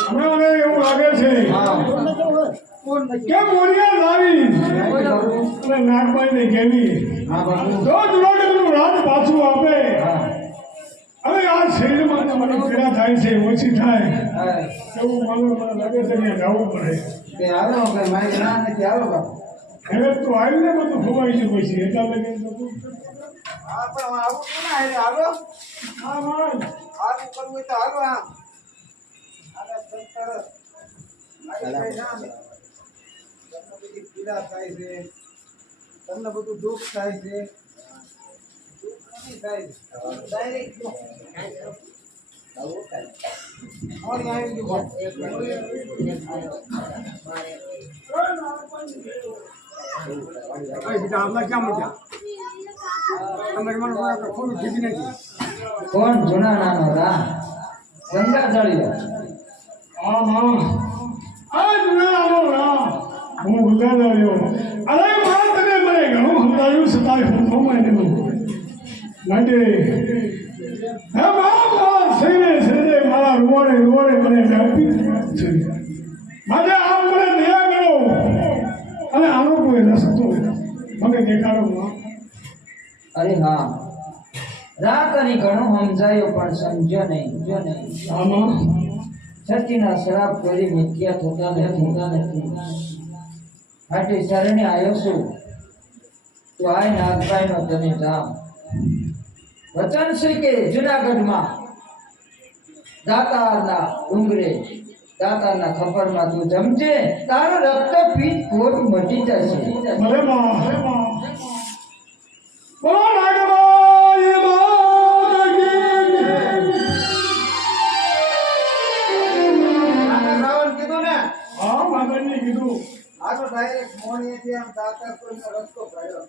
હમણાં મને એવું લાગે છે કે મોરિયા લાવી અને નાગભાઈને કેવી જો જુનાગઢનું રાજ પાછું આપે. હવે આ શરીરમાં મને પીડા થાય છે ઓછી થાય. એવું મને મને લાગે છે કે જવું પડે. હવે તો આવીને બધું ખોવાઈ ગયું પછી એટલા લગે તો તું હા. માણ તમને બધું દુઃખ થાય છે દુઃખ નથી થાય ડાયરેક્ટ જો. મોડી આવી ગયું કોણ જૂના નાનો રા ગંગા જળિયો હા માં આ જુનાગઢનો રામ હું ગુલાબ આવ્યો અરે માં તને મને ઘણું સમજાયું છતાંય હું. ન માન્યું માટે હે માં માં સૈને સૈને મારા રૂવાડે રૂવાડે મને વ્યાપી છે માટે આમ મને દયા કરો અને આનો કોઈ રસ્તો મને દેખાડો અરે હા રા કરી ઘણું સમજાયું, પણ સમજ્યો નહીં સમજ્યો નહીં. આમાં સતીના શરાબ કરી મિથ્યા થતા ને થતા નથી. આટલી શરણે આવ્યો છું. તો આ નાગભાઈ નો તને જામ વચન છે કે જુનાગઢમાં? દાતારના ડુંગરે દાતારના ખપરમાં તું જમજે તારો રક્તપીત કોટ મટી જશે. કોણમાં ડાયરેક્ટ આમ દાતા રસ્તો કાઢ્યો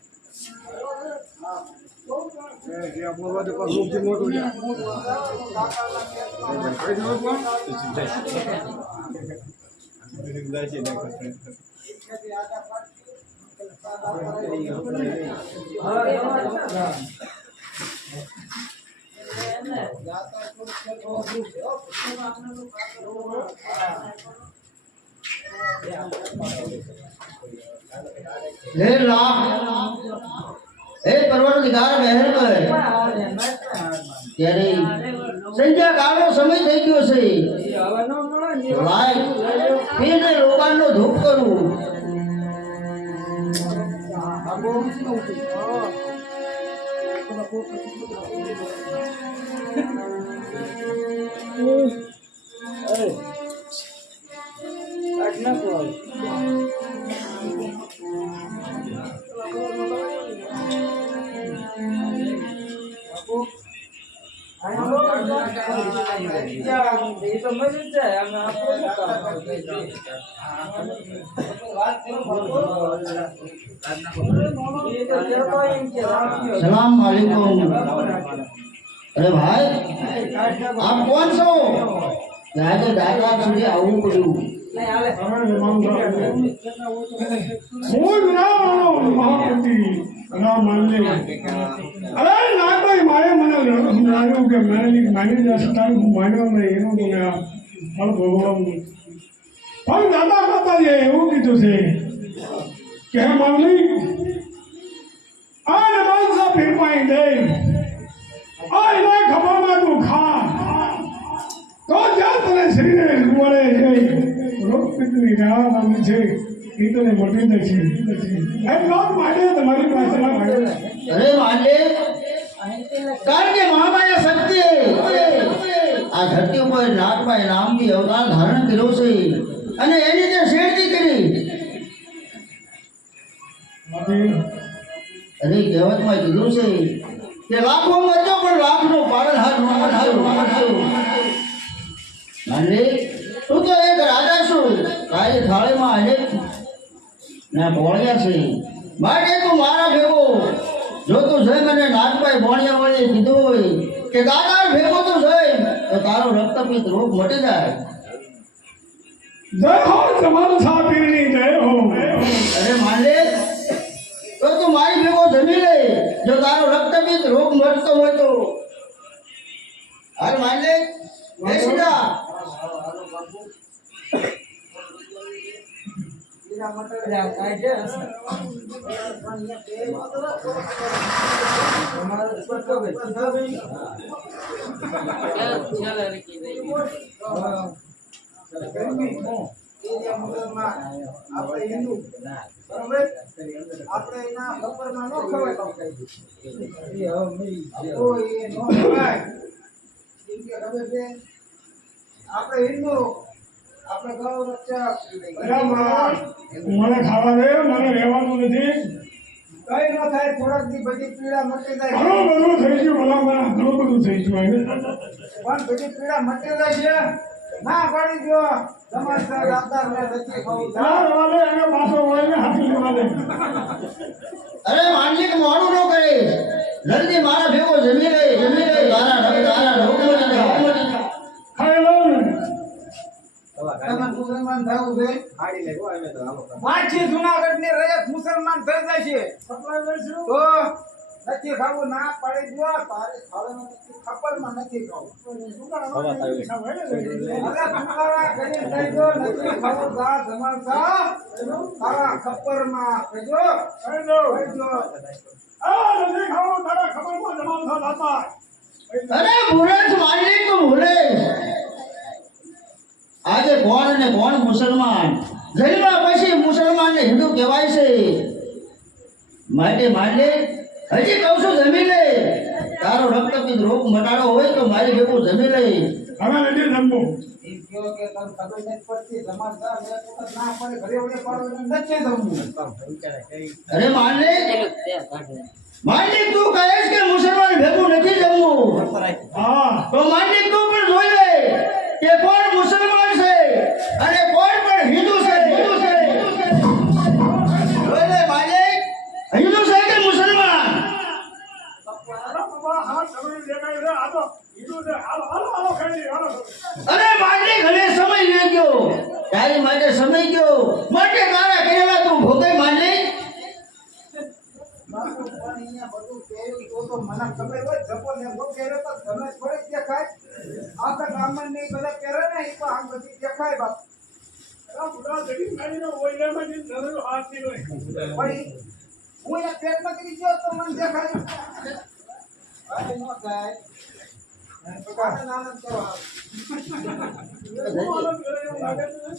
હા હે રામ હે પરવરદિગાર મહેર કરે ત્યારે સંધ્યા કાળનો સમય થઈ ગયો છે લાય પીરને રોબાનનો ધૂપ કરું સલામ વાલેકુમ અરે ભાઈ આપ કોણ છો? આજે દાદા સુધી આવું પડ્યું હું નામ? મહાપતિ રામ મારી માની જા છતાં હું માન્યો નહીં. એનું તો મેં આ ફળ ભોગવવાનું પણ દાદા માતાજીએ એવું કીધું છે કે, હે માનલી આ ફેરમાઈ દે આ એના ખભામાં તું ખા. તો જ્યાં તને શરીરે મળે છે. રોગ રાહ નામની છે. એ તને દે છે. એમ લોક માટે તમારી પાસે માંગ્યો અરે માંડે કારણ કે મહામાયા શક્તિ. આ ધરતી ઉપર નાગભાઈ નામની અવતાર ધારણ કર્યો છે. અને એની જે શેરતી કરી. અરે કહેવતમાં કીધું છે કે લાખો મજો પણ લાખનો પાડનહાર હાર પાડનહાર માંડે ના ભોળિયા છે. માટે તું મારા ભેગો. જો તું જઈ મને નાગભાઈ ભોણિયા વળી કીધું હોય કે દાદા ભેગો તું જઈ. તો તારો રક્તપિત રોગ મટી જાય. જય હો જમાલ સાપીરની જય હો. અરે માંડે તો તું મારી ભેગો જમી લે. જો તારો રક્તપિત રોગ મટતો હોય તો. અરે માંડે આપણે હિન્દુ. બરોબર? આપણે એના ખબરમાં ન ખવાય. તો એ ન ખવાય. કેમ કે ખબર છે? આપણે હિન્દુ મને ખાવા દે મને રહેવાનું નથી. કઈ ન થાય થોડાક દી બધી પીડા મટી જાય. ઘણું બધું થઈ ગયું ભલા મને ઘણું બધું થઈ ગયું પણ બધી પીડા મટી જાય છે. ના પાડી દો. સમાચાર ને નથી ખાવું ચાર એને પાછો વળીને હાથી લેવા દે. અરે માનલિક મોડું ન કરે જલ્દી મારા ભેગો જમી રહી જમી રહી મારા ઢબ તારા ઢબ ખાઈ લઉં ને તમે મુસલમાન થવું છે? પાછી જુનાગઢની રજત મુસલમાન થઈ જાય છે. તો નથી ખાવું ના પાડી દો. તારે ખાવાનું નથી ખપરમાં નથી ખાવું. ખપરમાં કહેજો કહેજો આ નથી ખાવું તારા ખબરમાં જમાલ થા દાતા અરે ભૂલે જ તું ભૂલે. આજે કોણ અને કોણ મુસલમાન. જન્મ પછી મુસલમાન ને હિન્દુ કહેવાય છે. માટે માટે હજી કહું છું જમી લે. તારો રક્તપિત રોગ મટાડો હોય તો મારી ભેગું જમી લે. હવે નથી જમવું. કે અરે તું કહેશ મુસલમાન ભેગું નથી જમવું. હા. તો માનલિક તું પણ જોઈ લે. કે કોણ મુસલમાન છે? અને કોણ પણ હિન્દુ છે? હિન્દુ છે જોઈ લે માલિક, હિન્દુ છે કે મુસલમાન? અરે માલિક, હવે સમય લઈ ગયો. તારી માટે સમય ગયો. માટે તારા કરેલા તું ભોગે માલિક? તો મને ખબર હોય, જપો ને ગોખે તો તમે થોડીક દેખાય આખા ગામમાં ને ઈ બધા પહેરે ને એ તો આમ બધી દેખાય બાપ આ બુઢા જડી કાઢીને ઓઈલામાં જઈને ધરેલું હાથથી લઈ. પડી હું અહીંયા પેટમાં કરી ગયો તો મને દેખાય અરે નો થાય આનંદ આનંદ કરો બહુ આનંદ કરે એવું લાગે છે ને.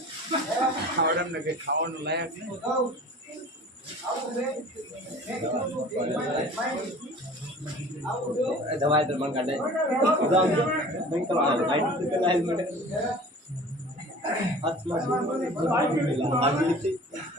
આવું આવું છે મેં કીધું તું એક માઇન્ડ માઇન્ડ આવું છે દવાઈ તો મને કાઢે બંધ કરો આ લાઈટ પેલા હેલ્મેટ હાથમાં શું હાજી લીધી દિને જોઈ ગયો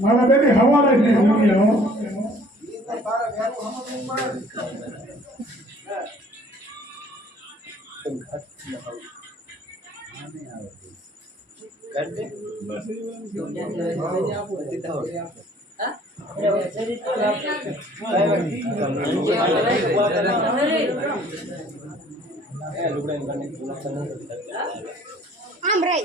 મારા બેટી હવારે જ નહીં સમજી હો. એ તો તારે વહેલું સમજવું પડે કાઢ દે લુગડા કાઢને આમ રહી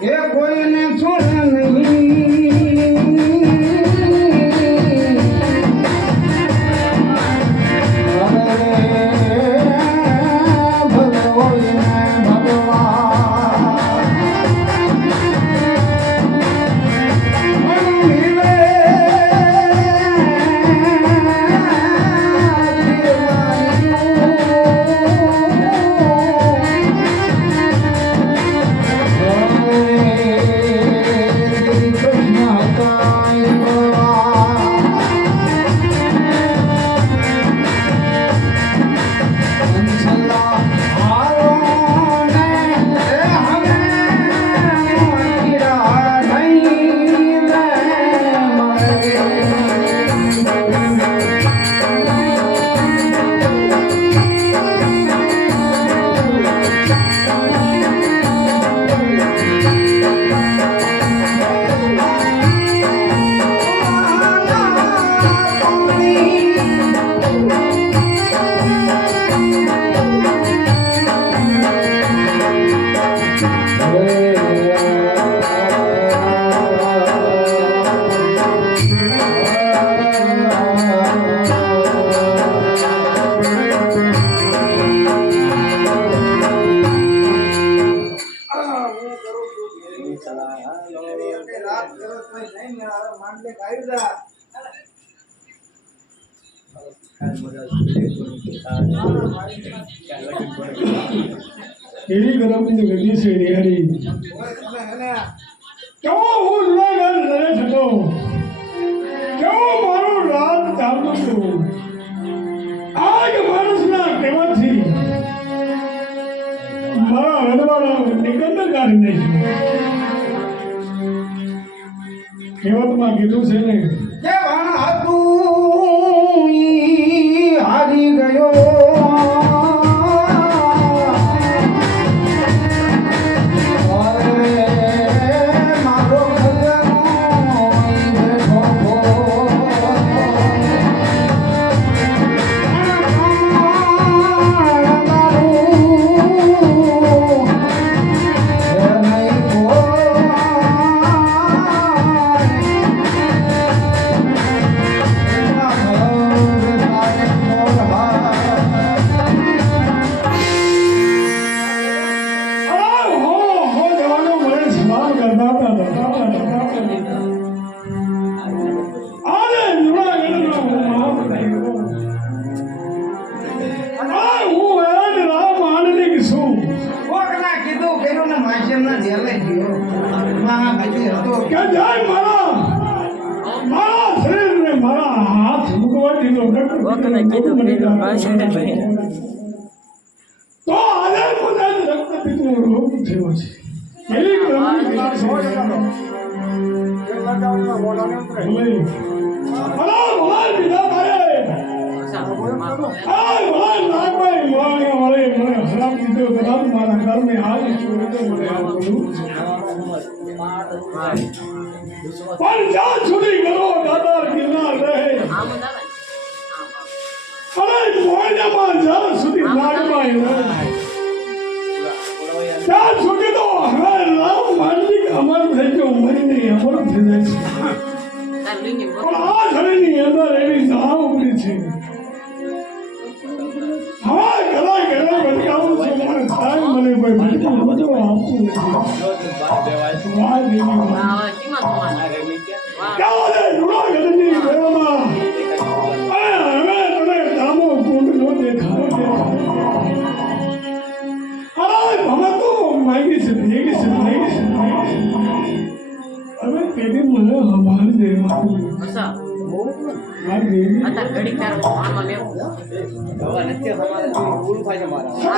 એ કોઈને છોડે એવી ગરમની ગરમી છે યારી કેવો હું જુનાગઢ નરેશ હતો. કેવો મારું રાત ચાલતું હતો. આજ માણસના કહેવાથી મારા હૃદયમાં નિકંદર કાઢી નાખ્યું કહેવતમાં કીધું છે ને? જે ભાણ મારે મને ખરાબ દીધો કદાચ મારા ઘરને હાલ છોડી દો મને આ બધું પણ જ્યાં સુધી કરો દાદા ગિરનાર રહે મોયનામાં જ્યાં સુધી રહે ત્યાં સુધી તો હવે રામ માંડલિક અમર થઈ ગયો મરીને અમર થઈ જાય છે પણ આ શરીરની અંદર એવી સાવ ઉપડી છે હવા ગલા ગલા ભટકાવું છું મને સાહેબ મને કોઈ ભટકું બધું આપતું નથી हमारा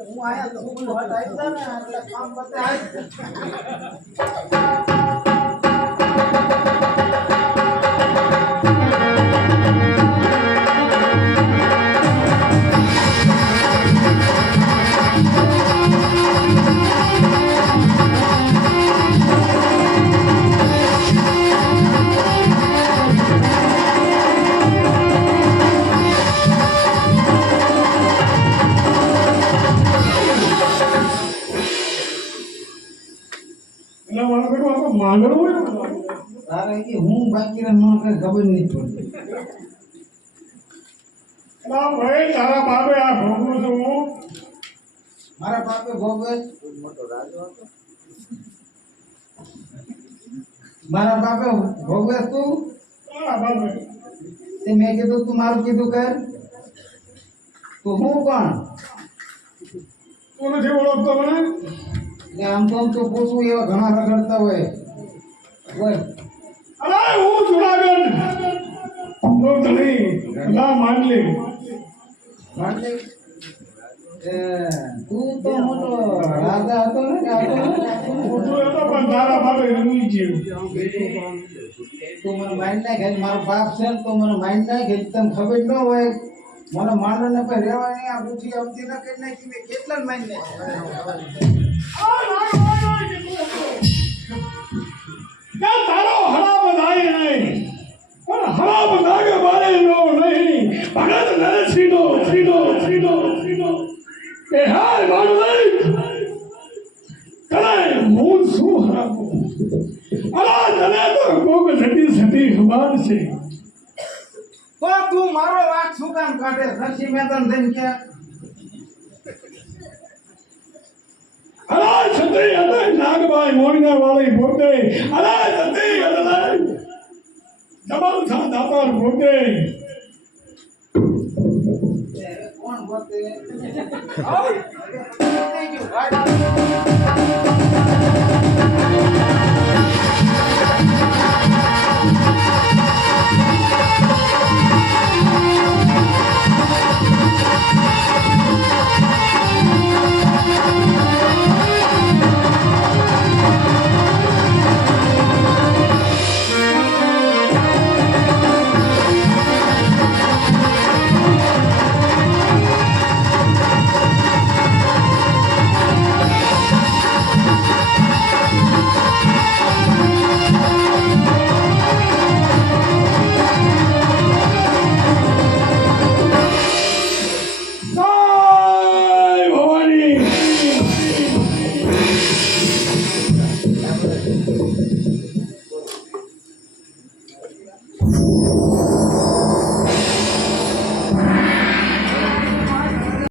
હું આયા તો હું આવી ને એટલે કામ બતાય પડતી ભાઈ તારા બાપે આ ભોગવું છું મારા બાપે ભોગવે? મારા બાપે ભોગવે તું? તે મેં કીધું તું મારું કીધું કર. તો હું કોણ? તું નથી ઓળખતો મને? એટલે આમ તો આમ તો પૂછવું એવા ઘણા રગડતા હોય. બોલ. અરે હું જુનાગઢ. ના માંડલી માંડલી એ, તું તો મોટો રાજા હતો ને હું તો હતો? પણ તારા રમી ગયું. તું મને માઇન્ડ ના મારો બાપ છે ને તો મને માઇન્ડ ના ખેંચ તને ખબર ન હોય મને માંડો ને પછી રહેવા નહીં આ બુદ્ધિ અમથી ના કરી નાખી મેં કેટલા માઇન્ડ ને તારો હરાબ થાય નહીં. પણ લાગે મારે નો નહીં. ભગત નરસિંહનો સીનો સીનો સીનો એ હાય મારું નહીં તને હું શું હરાબું અલા તને તો કોક સતી સતી ખબર છે. તો તું મારો વાત શું કામ કાઢે? નરસિંહ મેદન થઈને કે? અલા સતી અલા નાગભાઈ મોડીના વાળી પોતે. અલા સતી હતા જમાલ થા દાતાર પોતે કોણ બોલતે